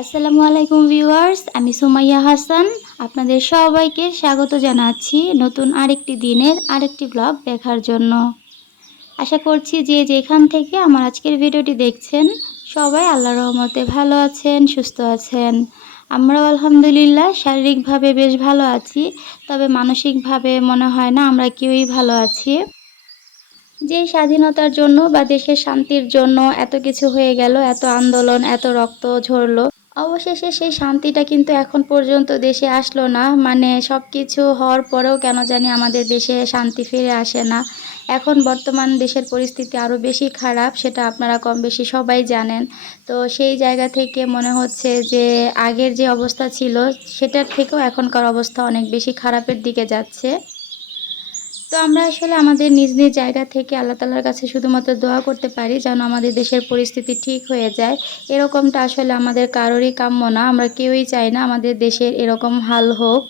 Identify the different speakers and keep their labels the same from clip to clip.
Speaker 1: আসসালামু আলাইকুম ভিউয়ার্স, আমি সুমাইয়া হাসান। আপনাদের সবাইকে স্বাগত জানাচ্ছি নতুন আরেকটি দিনের আরেকটি ব্লগ দেখার জন্য। আশা করছি যে যেখান থেকে আমার আজকের ভিডিওটি দেখছেন, সবাই আল্লাহ রহমতে ভালো আছেন, সুস্থ আছেন। আমরাও আলহামদুলিল্লাহ শারীরিকভাবে বেশ ভালো আছি, তবে মানসিকভাবে মনে হয় না আমরা কেউই ভালো আছি। যে স্বাধীনতার জন্য বা দেশের শান্তির জন্য এত কিছু হয়ে গেল, এত আন্দোলন, এত রক্ত ঝরলো অবশেষে সেই শান্তিটা কিন্তু এখন পর্যন্ত দেশে আসলো না। মানে সব কিছু হওয়ার পরেও কেন জানি আমাদের দেশে শান্তি ফিরে আসে না। এখন বর্তমান দেশের পরিস্থিতি আরও বেশি খারাপ, সেটা আপনারা কম বেশি সবাই জানেন। তো সেই জায়গা থেকে মনে হচ্ছে যে আগের যে অবস্থা ছিল, সেটার থেকেও এখনকার অবস্থা অনেক বেশি খারাপের দিকে যাচ্ছে। তো আমরা আসলে আমাদের নিজ নিজ জায়গা থেকে আল্লাহ তালার কাছে শুধুমাত্র দোয়া করতে পারি যেন আমাদের দেশের পরিস্থিতি ঠিক হয়ে যায়। এরকমটা আসলে আমাদের কারোরই কাম্য না, আমরা কেউই চাই না আমাদের দেশের এরকম হাল হোক।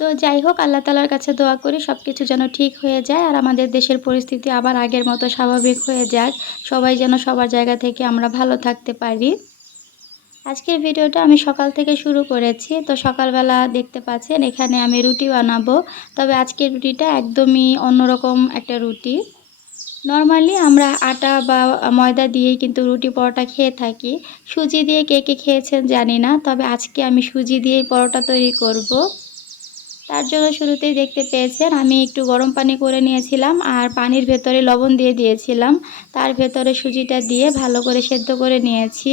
Speaker 1: তো যাই হোক, আল্লাহ তালার কাছে দোয়া করি সব কিছু যেন ঠিক হয়ে যায় আর আমাদের দেশের পরিস্থিতি আবার আগের মতো স্বাভাবিক হয়ে যাক। সবাই যেন সবার জায়গা থেকে আমরা ভালো থাকতে পারি। আজকের ভিডিওটা আমি সকাল থেকে শুরু করেছি। তো সকালবেলা দেখতে পাচ্ছেন, এখানে আমি রুটি বানাবো। তবে আজকের রুটিটা একদমই অন্যরকম একটা রুটি। নর্মালি আমরা আটা বা ময়দা দিয়েই কিন্তু রুটি পরোটা খেয়ে থাকি। সুজি দিয়ে কে কে খেয়েছেন জানি না, তবে আজকে আমি সুজি দিয়েই পরোটা তৈরি করব। তার জন্য শুরুতেই দেখতে পেয়েছেন, আমি একটু গরম পানি করে নিয়েছিলাম আর পানির ভেতরে লবণ দিয়ে দিয়েছিলাম। তার ভেতরে সুজিটা দিয়ে ভালো করে সেদ্ধ করে নিয়েছি।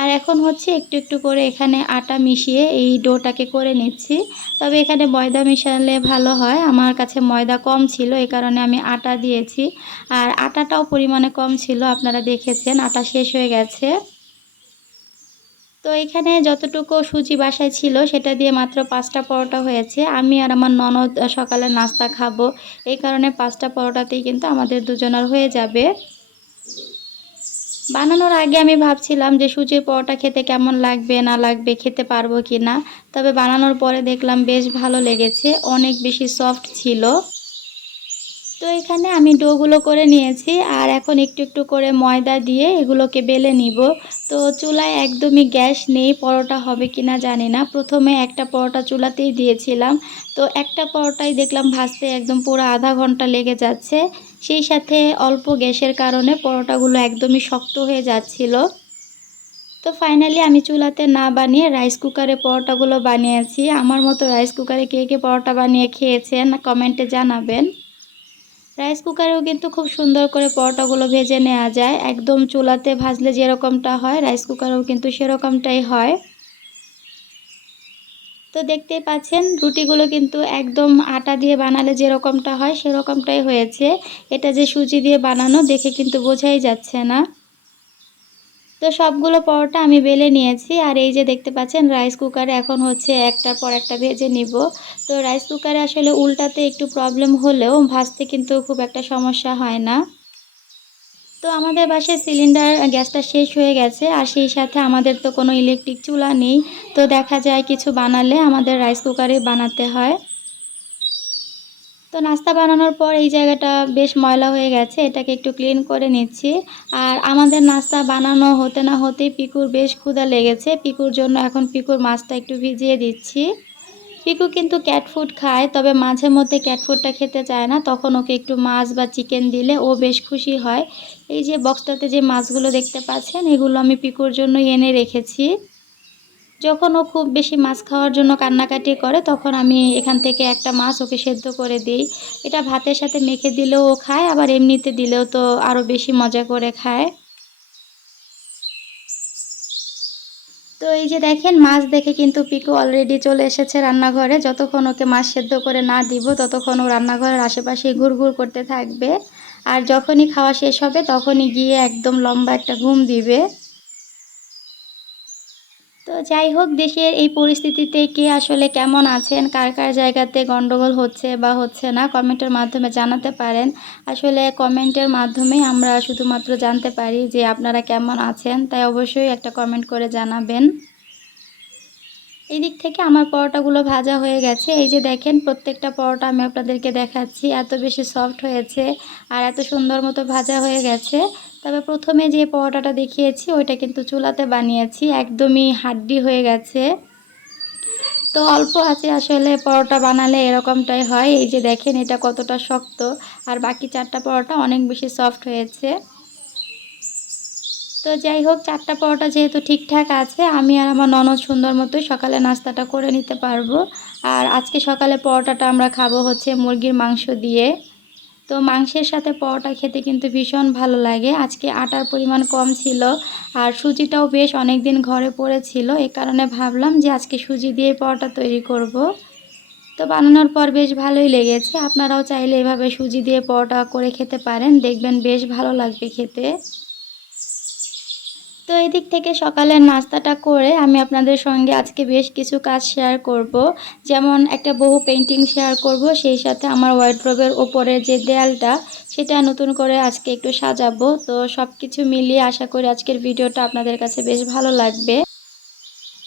Speaker 1: আর এখন হচ্ছে একটু একটু করে এখানে আটা মিশিয়ে এই ডোটাকে করে নিচ্ছি। তবে এখানে ময়দা মিশালে ভালো হয়। আমার কাছে ময়দা কম ছিল এই কারণে আমি আটা দিয়েছি। আর আটাটাও পরিমাণে কম ছিল, আপনারা দেখেছেন, আটা শেষ হয়ে গেছে। তো এখানে যতটুকু সুজি বাসায় ছিল, সেটা দিয়ে মাত্র পাঁচটা পরোটা হয়েছে। আমি আর আমার ননদ সকালে নাস্তা খাব, এই কারণে পাঁচটা পরোটাতেই কিন্তু আমাদের দুজনের হয়ে যাবে। বানানোর আগে আমি ভাবছিলাম যে সুজির পরোটা খেতে কেমন লাগবে, না লাগবে, খেতে পারব কি না। তবে বানানোর পরে দেখলাম বেশ ভালো লেগেছে, অনেক বেশি সফট ছিল। তো এখানে আমি ডোগুলো করে নিয়েছি, আর এখন একটু একটু করে ময়দা দিয়ে এগুলোকে বেলে নিব। তো চুলায় একদমই গ্যাস নেই, পরোটা হবে কি না জানি না। প্রথমে একটা পরোটা চুলাতেই দিয়েছিলাম। তো একটা পরোটাই দেখলাম ভাজতে একদম পুরো আধা ঘণ্টা লেগে যাচ্ছে। সেই সাথে অল্প গ্যাসের কারণে পরোটাগুলো একদমই শক্ত হয়ে যাচ্ছিল। তো ফাইনালি আমি চুলাতে না বানিয়ে রাইস কুকারে পরোটাগুলো বানিয়েছি। আমার মতো রাইস কুকারে কে কে পরোটা বানিয়ে খেয়েছেন কমেন্টে জানাবেন। রাইস কুকারেও কিন্তু খুব সুন্দর করে পরোটাগুলো ভেজে নেওয়া যায়। একদম চুলাতে ভাজলে যেরকমটা হয় রাইস কুকারেও কিন্তু সেরকমটাই হয়। তো দেখতেই পাচ্ছেন, রুটিগুলো কিন্তু একদম আটা দিয়ে বানালে যেরকমটা হয় সেরকমটাই হয়েছে। এটা যে সুজি দিয়ে বানানো দেখে কিন্তু বোঝাই যাচ্ছে না। তো সবগুলো পরোটা আমি বেলে নিয়েছি আর এই যে দেখতে পাচ্ছেন রাইস কুকারে এখন হচ্ছে একটার পর একটা ভেজে নিব। তো রাইস কুকারে আসলে উল্টাতে একটু প্রবলেম হলেও ভাজতে কিন্তু খুব একটা সমস্যা হয় না। তো আমাদের বাসায় সিলিন্ডার গ্যাসটা শেষ হয়ে গেছে, আর সেই সাথে আমাদের তো কোনো ইলেকট্রিক চুলা নেই। তো দেখা যায় কিছু বানালে আমাদের রাইস কুকারে বানাতে হয়। তো নাস্তা বানানোর পর এই জায়গাটা বেশ ময়লা হয়ে গেছে, এটাকে একটু ক্লিন করে নিচ্ছি। আর আমাদের নাস্তা বানানো হতে না হতেই পিকুর বেশ ক্ষুধা লেগেছে। পিকুর জন্য এখন পিকুর মাছটা একটু ভিজিয়ে দিচ্ছি। পিকু কিন্তু ক্যাট ফুড খায়, তবে মাঝে মধ্যে ক্যাট ফুডটা খেতে চায় না। তখন ওকে একটু মাছ বা চিকেন দিলে ও বেশ খুশি হয়। এই যে বক্সটাতে যে মাছগুলো দেখতে পাচ্ছেন, এগুলো আমি পিকুর জন্য এনে রেখেছি। যখন ও খুব বেশি মাছ খাওয়ার জন্য কান্নাকাটি করে, তখন আমি এখান থেকে একটা মাছ ওকে সেদ্ধ করে দিই। এটা ভাতের সাথে মেখে দিলেও ও খায়, আবার এমনিতে দিলেও তো আরও বেশি মজা করে খায়। তো এই যে দেখেন, মাছ দেখে কিন্তু পিকু অলরেডি চলে এসেছে রান্নাঘরে। যতক্ষণ ওকে মাছ সেদ্ধ করে না দিব, ততক্ষণ ও রান্নাঘরের আশেপাশে ঘুরঘুর করতে থাকবে। আর যখনই খাওয়া শেষ হবে, তখনই গিয়ে একদম লম্বা একটা ঘুম দিবে। তো যাই হোক, দেশের এই পরিস্থিতিতে কে আসলে কেমন আছেন, কার কার জায়গাতে গন্ডগোল হচ্ছে বা হচ্ছে না কমেন্টের মাধ্যমে জানাতে পারেন। আসলে কমেন্টের মাধ্যমে আমরা শুধুমাত্র জানতে পারি যে আপনারা কেমন আছেন, তাই অবশ্যই একটা কমেন্ট করে জানাবেন। এই দিক থেকে আমার পরোটাগুলো ভাজা হয়ে গেছে। এই যে দেখেন, প্রত্যেকটা পরোটা আমি আপনাদেরকে দেখাচ্ছি। এত বেশি সফট হয়েছে আর এত সুন্দর মতো ভাজা হয়ে গেছে। তবে প্রথমে যে পরোটাটা দেখিয়েছি, ওইটা কিন্তু চুলাতে বানিয়েছি, একদমই হাড্ডি হয়ে গেছে। তো অল্প আছে আসলে পরোটা বানালে এরকমটাই হয়। এই যে দেখেন, এটা কতটা শক্ত। আর বাকি চারটা পরোটা অনেক বেশি সফট হয়েছে। তো যাই হোক, চারটা পরোটা যেহেতু ঠিকঠাক আছে, আমি আর আমার ননদ সুন্দর মতোই সকালে নাস্তাটা করে নিতে পারব। আর আজকে সকালে পরোটাটা আমরা খাব হচ্ছে মুরগির মাংস দিয়ে। তো মাংসের সাথে পরোটা খেতে কিন্তু ভীষণ ভালো লাগে। আজকে আটার পরিমাণ কম ছিল আর সুজিটাও বেশ অনেক দিন ঘরে পড়েছিল। এ কারণে ভাবলাম যে আজকে সুজি দিয়ে পরোটা তৈরি করব। তো বানানোর পর বেশ ভালোই লেগেছে। আপনারাও চাইলে এভাবে সুজি দিয়ে পরোটা করে খেতে পারেন। দেখবেন বেশ ভালো লাগবে খেতে। তো এই দিক থেকে সকালের নাস্তাটা করে আমি আপনাদের সঙ্গে আজকে বেশ কিছু কাজ শেয়ার করব। যেমন একটা বহু পেন্টিং শেয়ার করব, সেই সাথে আমার ওয়ার্ড্রোবের ওপরের যে দেয়ালটা, সেটা নতুন করে আজকে একটু সাজাবো। তো সব কিছু মিলিয়ে আশা করি আজকের ভিডিওটা আপনাদের কাছে বেশ ভালো লাগবে।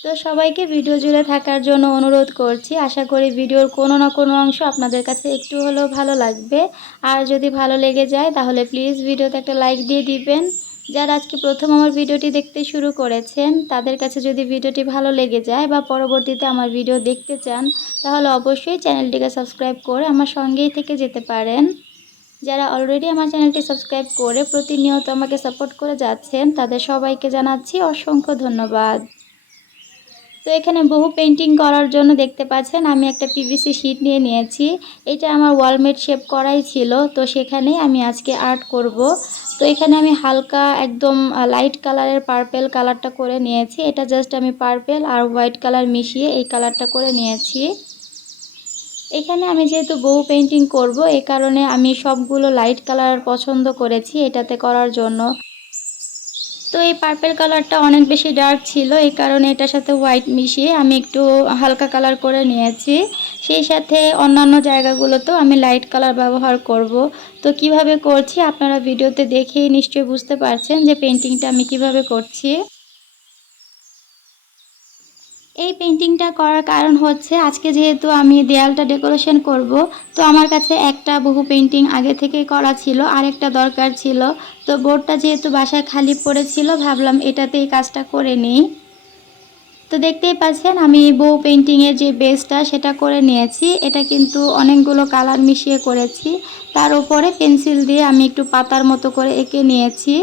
Speaker 1: তো সবাইকে ভিডিও জুড়ে থাকার জন্য অনুরোধ করছি। আশা করি ভিডিওর কোনো না কোনো অংশ আপনাদের কাছে একটু হলেও ভালো লাগবে। আর যদি ভালো লেগে যায়, তাহলে প্লিজ ভিডিওতে একটা লাইক দিয়ে দিবেন। যারা আজকে প্রথম আমার ভিডিওটি দেখতে শুরু করেছেন, তাদের কাছে যদি ভিডিওটি ভালো লেগে যায় বা পরবর্তীতে আমার ভিডিও দেখতে চান, তাহলে অবশ্যই চ্যানেলটিকে সাবস্ক্রাইব করে আমার সঙ্গেই থেকে যেতে পারেন। যারা অলরেডি আমার চ্যানেলটি সাবস্ক্রাইব করে প্রতিনিয়ত আমাকে সাপোর্ট করে যাচ্ছেন, তাদের সবাইকে জানাচ্ছি অসংখ্য ধন্যবাদ। তো এখানে বহু পেন্টিং করার জন্য দেখতে পাচ্ছেন, আমি একটা পিভিসি শিট নিয়ে নিয়েছি। এটা আমার ওয়ালমেট শেপ করাই ছিল, তো সেখানেই আমি আজকে আর্ট করব। তো এখানে আমি হালকা একদম লাইট কালারের পার্পেল কালারটা করে নিয়েছি। এটা জাস্ট আমি পার্পেল আর হোয়াইট কালার মিশিয়ে এই কালারটা করে নিয়েছি। এখানে আমি যেহেতু বহু পেন্টিং করব এই কারণে আমি সবগুলো লাইট কালার পছন্দ করেছি এটাতে করার জন্য। তো এই পার্পেল কালারটা অনেক বেশি ডার্ক ছিল, এই কারণে এটার সাথে হোয়াইট মিশিয়ে আমি একটু হালকা কালার করে নিয়েছি। সেই সাথে অন্যান্য জায়গাগুলোতেও আমি লাইট কালার ব্যবহার করব। তো কীভাবে করছি আপনারা ভিডিওতে দেখেই নিশ্চয়ই বুঝতে পারছেন যে পেন্টিংটা আমি কীভাবে করছি। এই পেন্টিংটা করার কারণ হচ্ছে আজকে যেহেতু আমি দেয়ালটা ডেকোরেশন করব, তো আমার কাছে একটা বহু পেন্টিং আগে থেকেই করা ছিল, আরেকটা দরকার ছিল। তো বোর্ডটা যেহেতু বাসায় খালি পড়েছিল, ভাবলাম এটাতেই কাজটা করে নিই। তো দেখতেই পাচ্ছেন, আমি বউ পেন্টিংয়ের যে বেসটা সেটা করে নিয়েছি। এটা কিন্তু অনেকগুলো কালার মিশিয়ে করেছি। তার উপরে পেন্সিল দিয়ে আমি একটু পাতার মতো করে এঁকে নিয়েছি।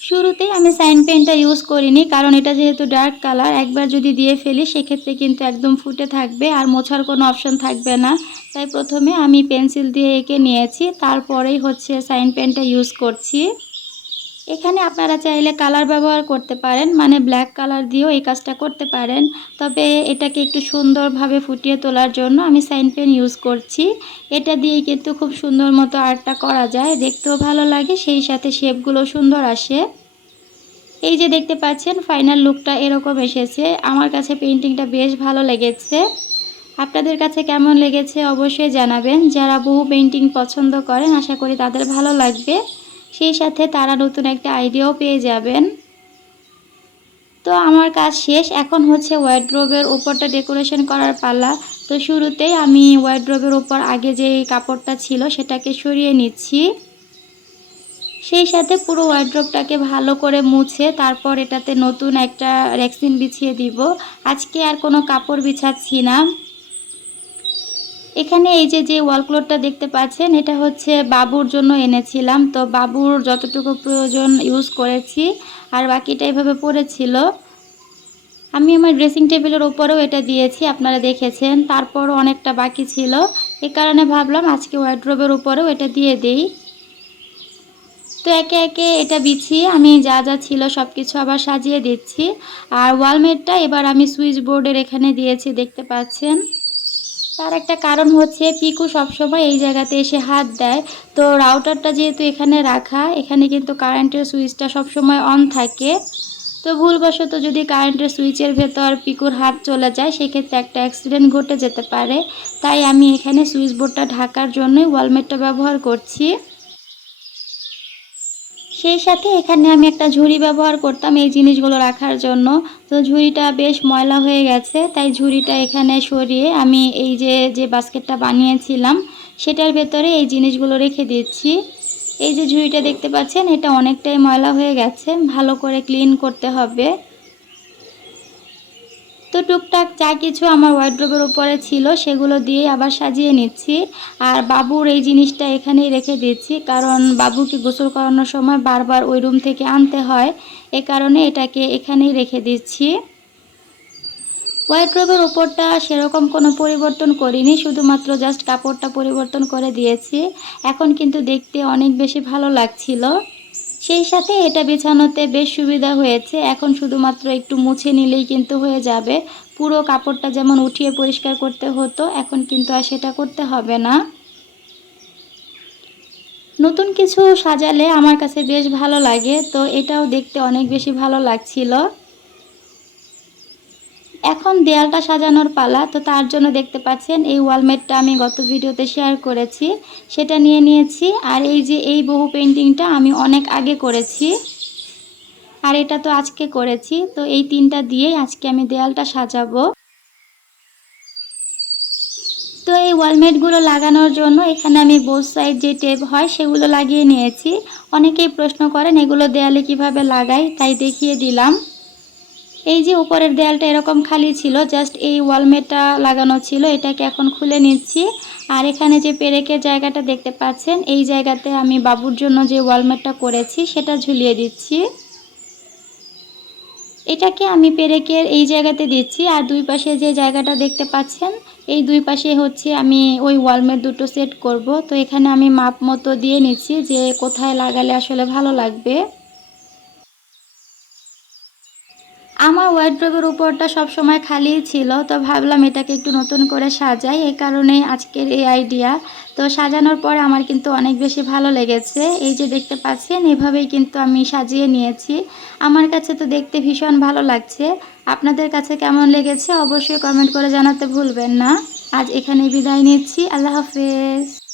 Speaker 1: শুরুতেই আমি সাইন পেনটা ইউজ করিনি, কারণ এটা যেহেতু ডার্ক কালার একবার যদি দিয়ে ফেলি সেক্ষেত্রে কিন্তু একদম ফুটে থাকবে আর মোছার কোনো অপশন থাকবে না। তাই প্রথমে আমি পেন্সিল দিয়ে এঁকে নিয়েছি, তারপরেই হচ্ছে সাইন পেনটা ইউজ করছি। এখানে আপনারা চাইলে কালার ব্যবহার করতে পারেন মানে ব্ল্যাক কালার দিয়েও এই কাজটা করতে পারেন। তবে এটাকে একটু সুন্দরভাবে ফুটিয়ে তোলার জন্য আমি সাইন পেন ইউজ করছি। এটা দিয়ে কিন্তু খুব সুন্দর মতো আর্টটা করা যায়, দেখতেও ভালো লাগে, সেই সাথে শেপগুলো সুন্দর আসে। এই যে দেখতে পাচ্ছেন, ফাইনাল লুকটা এরকম এসেছে। আমার কাছে পেন্টিংটা বেশ ভালো লেগেছে। আপনাদের কাছে কেমন লেগেছে অবশ্যই জানাবেন। যারা বহু পেন্টিং পছন্দ করেন, আশা করি তাদের ভালো লাগবে। সেই সাথে তারা নতুন একটা আইডিয়াও পেয়ে যাবেন। তো আমার কাজ শেষ, এখন হচ্ছে ওয়াইড্রোবের ওপরটা ডেকোরেশন করার পালা। তো শুরুতেই আমি ওয়াইড্রোবের ওপর আগে যে কাপড়টা ছিল সেটাকে সরিয়ে নিচ্ছি। সেই সাথে পুরো ওয়াইড্রোবটাকে ভালো করে মুছে তারপর এটাতে নতুন একটা রেক্সিন বিছিয়ে দিব। আজকে আর কোনো কাপড় বিছাচ্ছি না। এখানে এই যে যে ওয়াল ক্লথটা দেখতে পাচ্ছেন, এটা হচ্ছে বাবুর জন্য এনেছিলাম। তো বাবুর যতটুকু প্রয়োজন ইউজ করেছি, আর বাকিটা এভাবে পড়েছিল। আমি আমার ড্রেসিং টেবিলের উপরেও এটা দিয়েছি, আপনারা দেখেছেন। তারপরও অনেকটা বাকি ছিল। এ কারণে ভাবলাম আজকে ওয়াইড্রোবের উপরেও এটা দিয়ে দিই। তো একে একে এটা বিছিয়ে আমি যা যা ছিল সব কিছু আবার সাজিয়ে দিচ্ছি। আর ওয়ালমেটটা এবার আমি সুইচ বোর্ডের এখানে দিয়েছি, দেখতে পাচ্ছেন। তার একটা কারণ হচ্ছে পিকু সবসময় এই জায়গাতে এসে হাত দেয়। তো রাউটারটা যেহেতু এখানে রাখা, এখানে কিন্তু কারেন্টের সুইচটা সবসময় অন থাকে। তো ভুলবশত যদি কারেন্টের সুইচের ভেতর পিকুর হাত চলে যায়, সেক্ষেত্রে একটা অ্যাক্সিডেন্ট ঘটে যেতে পারে। তাই আমি এখানে সুইচ বোর্ডটা ঢাকার জন্যই ওয়ালমেটটা ব্যবহার করছি। সেই সাথে এখানে আমি একটা ঝুড়ি ব্যবহার করতাম এই জিনিসগুলো রাখার জন্য। তো ঝুড়িটা বেশ ময়লা হয়ে গেছে, তাই ঝুড়িটা এখানে সরিয়ে আমি এই যে যে বাস্কেটটা বানিয়েছিলাম, সেটার ভেতরে এই জিনিসগুলো রেখে দিচ্ছি। এই যে ঝুড়িটা দেখতে পাচ্ছেন, এটা অনেকটাই ময়লা হয়ে গেছে, ভালো করে ক্লিন করতে হবে। তো টুকটাক যা কিছু আমার ওয়ার্ড্রোবের উপরে ছিল, সেগুলো দিয়ে আবার সাজিয়ে নিচ্ছি। আর বাবুর এই জিনিসটা এখানেই রেখে দিচ্ছি, কারণ বাবুকে গোসল করানোর সময় বারবার ওই রুম থেকে আনতে হয়। এ কারণে এটাকে এখানেই রেখে দিচ্ছি। ওয়াইড্রোবের উপরটা সেরকম কোনো পরিবর্তন করিনি, শুধুমাত্র জাস্ট কাপড়টা পরিবর্তন করে দিয়েছি। এখন কিন্তু দেখতে অনেক বেশি ভালো লাগছিল। সেই সাথে এটা বিছানোতে বেশ সুবিধা হয়েছে। এখন শুধুমাত্র একটু মুছে নিলেই কিন্তু হয়ে যাবে। পুরো কাপড়টা যেমন উঠিয়ে পরিষ্কার করতে হতো, এখন কিন্তু আর সেটা করতে হবে না। নতুন কিছু সাজালে আমার কাছে বেশ ভালো লাগে, তো এটাও দেখতে অনেক বেশি ভালো লাগছিল। এখন দেয়ালটা সাজানোর পালা, তো তার জন্য দেখতে পাচ্ছেন এই ওয়ালমেটটা আমি গত ভিডিওতে শেয়ার করেছি, সেটা নিয়ে নিয়েছি, আর এই যে এই বহু পেন্টিংটা আমি অনেক আগে করেছি, আর এটা তো আজকে করেছি, তো এই তিনটা দিয়েই আজকে আমি দেয়ালটা সাজাবো। তো এই ওয়ালমেটগুলো লাগানোর জন্য এখানে আমি বোথ সাইড যে টেপ হয় সেগুলো লাগিয়ে নিয়েছি, অনেকেই প্রশ্ন করেন এগুলো দেয়ালে কীভাবে লাগাই, তাই দেখিয়ে দিলাম। এই যে উপরের দেয়ালটা এরকম খালি ছিল জাস্ট এই ওয়ালমেটটা লাগানো ছিল, এটাকে এখন খুলে নিচ্ছি। আর এখানে যে পেরেকের জায়গাটা দেখতে পাচ্ছেন, এই জায়গাতে আমি বাবুর জন্য যে ওয়ালমেটটা করেছি, সেটা ঝুলিয়ে দিচ্ছি। এটাকে আমি পেরেকের এই জায়গাতে দিচ্ছি, আর দুই পাশে যে জায়গাটা দেখতে পাচ্ছেন, এই দুই পাশে হচ্ছে আমি ওই ওয়ালমেট দুটো সেট করব। তো এখানে আমি মাপ মতো দিয়ে নিচ্ছি যে কোথায় লাগালে আসলে ভালো লাগবে। আমার ওয়ার্ড্রোবের উপরটা সব সময় খালিই ছিল, তো ভাবলাম এটাকে একটু নতুন করে সাজাই। এই কারণেই আজকের এই আইডিয়া তো সাজানোর পরে আমার কিন্তু অনেক বেশি ভালো লেগেছে। এই যে দেখতে পাচ্ছেন, এভাবেই কিন্তু আমি সাজিয়ে নিয়েছি। আমার কাছে তো দেখতে ভীষণ ভালো লাগছে। আপনাদের কাছে কেমন লেগেছে অবশ্যই কমেন্ট করে জানাতে ভুলবেন না। আজ এখানে বিদায় নিচ্ছি। আল্লাহ হাফেজ।